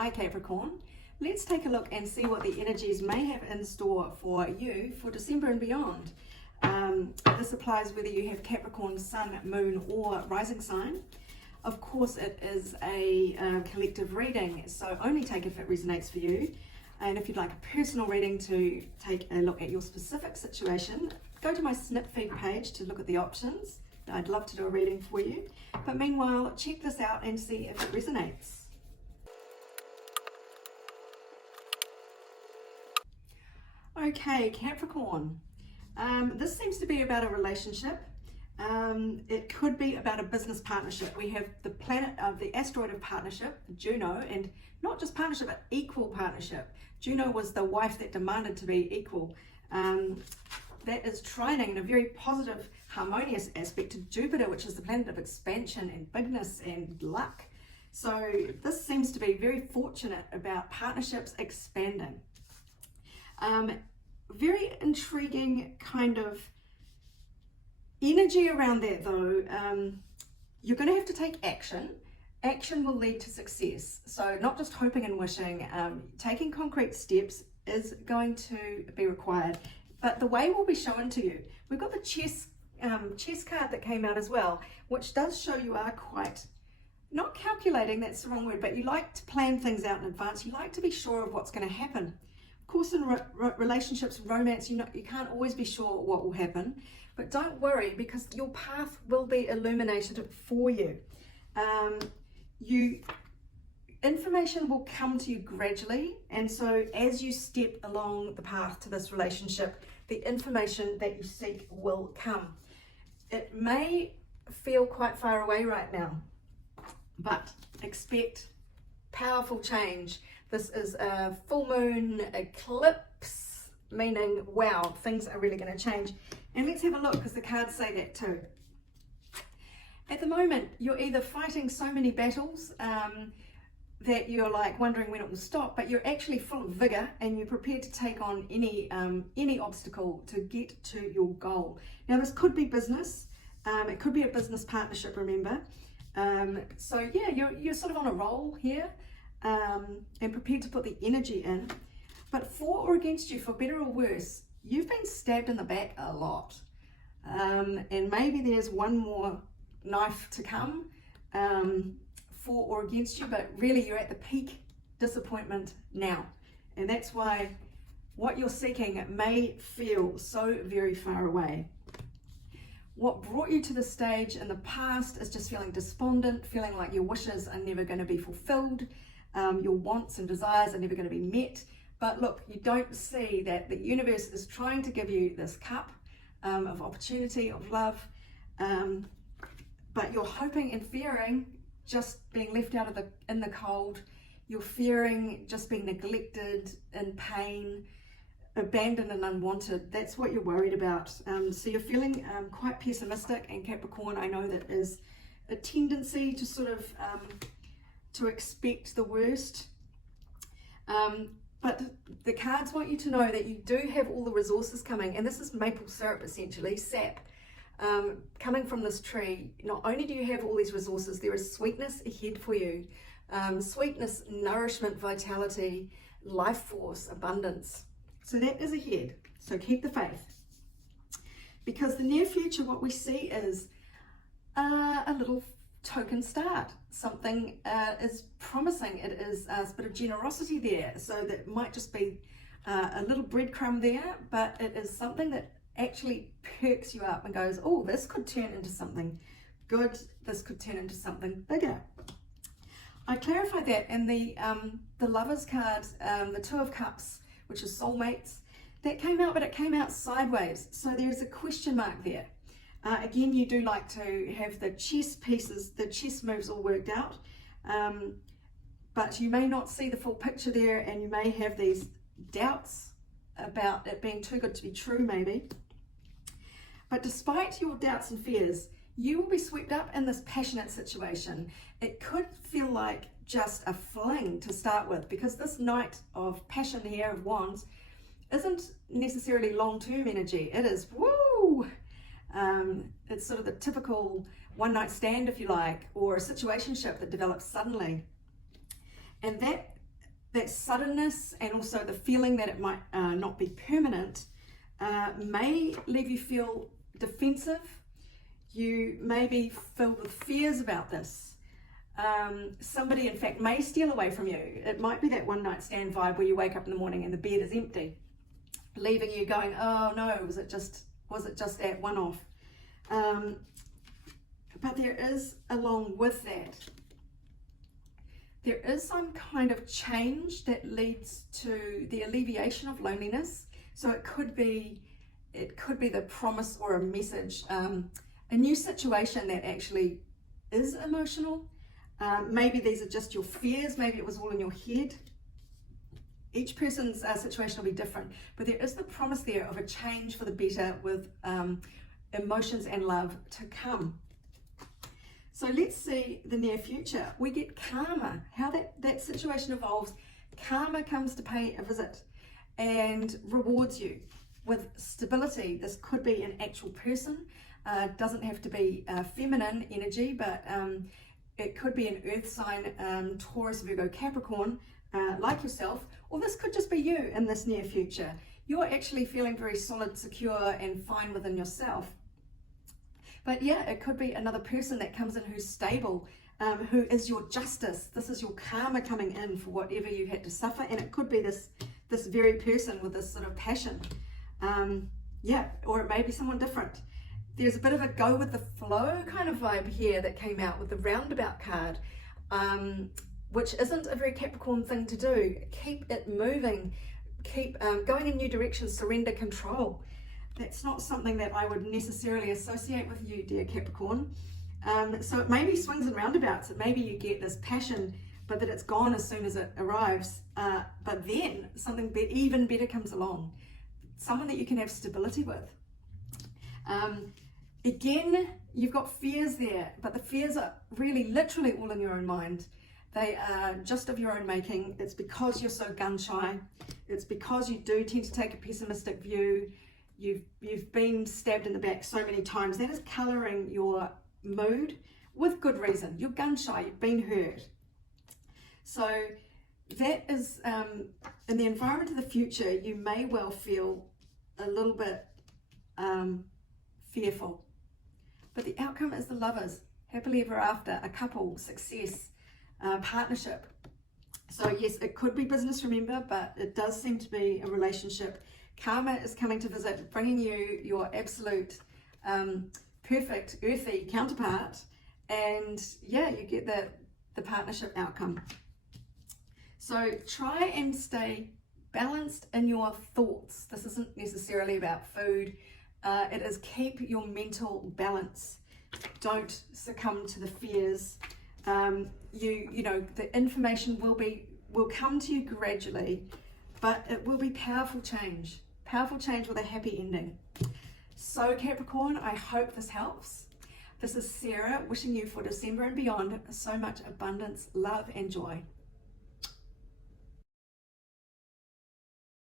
Hi Capricorn, let's take a look and see what the energies may have in store for you for December and beyond. This applies whether you have Capricorn, Sun, Moon or Rising sign. Of course it is a collective reading, so only take if it resonates for you. And if you'd like a personal reading to take a look at your specific situation, go to my snip feed page to look at the options. I'd love to do a reading for you. But meanwhile, check this out and see if it resonates. Okay, Capricorn. This seems to be about a relationship. It could be about a business partnership. We have the planet of the asteroid of partnership, Juno, and not just partnership, but equal partnership. Juno was the wife that demanded to be equal. That is trining in a very positive, harmonious aspect to Jupiter, which is the planet of expansion and bigness and luck. So this seems to be very fortunate about partnerships expanding. Very intriguing kind of energy around that though. You're going to have to take action. Action will lead to success. So not just hoping and wishing, taking concrete steps is going to be required. But the way will be shown to you. We've got the chess card that came out as well, which does show you are quite, not calculating, that's the wrong word, but you like to plan things out in advance. You like to be sure of what's going to happen. Of course, in relationships, romance, you can't always be sure what will happen, but don't worry because your path will be illuminated for you. Information will come to you gradually, and so as you step along the path to this relationship, the information that you seek will come. It may feel quite far away right now, but expect powerful change. This is a full moon eclipse, meaning, wow, things are really going to change. And let's have a look, because the cards say that too. At the moment, you're either fighting so many battles that you're like wondering when it will stop, but you're actually full of vigor and you're prepared to take on any obstacle to get to your goal. Now this could be business, it could be a business partnership, remember. So yeah, you're sort of on a roll here and prepared to put the energy in. But for or against you, for better or worse, you've been stabbed in the back a lot. And maybe there's one more knife to come. For or against you, but really you're at the peak disappointment now, and that's why what you're seeking may feel so very far away. What brought you to this stage in the past is just feeling despondent, feeling like your wishes are never going to be fulfilled, your wants and desires are never going to be met. But look, you don't see that the universe is trying to give you this cup of opportunity, of love, but you're hoping and fearing just being left out in the cold. You're fearing just being neglected, in pain, abandoned and unwanted. That's what you're worried about. So you're feeling quite pessimistic, and Capricorn, I know that is a tendency to sort of to expect the worst. But the cards want you to know that you do have all the resources coming, and this is maple syrup essentially, sap. Coming from this tree. Not only do you have all these resources, there is sweetness ahead for you. Sweetness, nourishment, vitality, life force, abundance. So that is ahead. So keep the faith. Because the near future, what we see is a little token start. Something is promising. It is a bit of generosity there. So that might just be a little breadcrumb there, but it is something that actually perks you up and goes, oh, this could turn into something good, this could turn into something bigger. I clarified that in the Lovers card, the Two of Cups, which is soulmates, that came out, but it came out sideways, so there's a question mark there. Again, you do like to have the chess pieces, the chess moves all worked out, but you may not see the full picture there, and you may have these doubts about it being too good to be true, maybe. But despite your doubts and fears, you will be swept up in this passionate situation. It could feel like just a fling to start with, because this Knight of Passion here of Wands isn't necessarily long-term energy. It is, woo! It's sort of the typical one-night stand, if you like, or a situationship that develops suddenly. And that that suddenness and also the feeling that it might not be permanent may leave you feel defensive. You may be filled with fears about this. Somebody, in fact, may steal away from you. It might be that one night stand vibe where you wake up in the morning and the bed is empty, leaving you going, oh no, was it just that one-off? But there is, along with that, there is some kind of change that leads to the alleviation of loneliness. So it could be the promise or a message, a new situation that actually is emotional. Maybe these are just your fears. Maybe it was all in your head. Each person's situation will be different, but there is the promise there of a change for the better with emotions and love to come. So let's see the near future. We get karma, how that situation evolves. Karma comes to pay a visit and rewards you with stability. This could be an actual person. Doesn't have to be feminine energy, but it could be an earth sign, Taurus, Virgo, Capricorn, like yourself, or this could just be you in this near future. You're actually feeling very solid, secure, and fine within yourself. But yeah, it could be another person that comes in who's stable, who is your justice. This is your karma coming in for whatever you've had to suffer, and it could be this very person with this sort of passion. Yeah, or it may be someone different. There's a bit of a go with the flow kind of vibe here that came out with the roundabout card, which isn't a very Capricorn thing to do. Keep it moving, keep going in new directions, surrender control. That's not something that I would necessarily associate with you, dear Capricorn. So it may be swings and roundabouts. Maybe you get this passion, but that it's gone as soon as it arrives. But then something even better comes along. Someone that you can have stability with. Again, you've got fears there, but the fears are really literally all in your own mind. They are just of your own making. It's because you're so gun shy. It's because you do tend to take a pessimistic view. You've been stabbed in the back so many times. That is colouring your mood with good reason. You're gun shy, you've been hurt. So that is, in the environment of the future, you may well feel a little bit fearful. But the outcome is the lovers, happily ever after, a couple, success, partnership. So yes, it could be business, remember, but it does seem to be a relationship. Karma is coming to visit, bringing you your absolute perfect earthy counterpart, and yeah, you get the partnership outcome. So try and stay balanced in your thoughts. This isn't necessarily about food. It is keep your mental balance. Don't succumb to the fears. You know, the information will come to you gradually, but it will be powerful change with a happy ending. So Capricorn, I hope this helps. This is Sarah wishing you for December and beyond so much abundance, love and joy.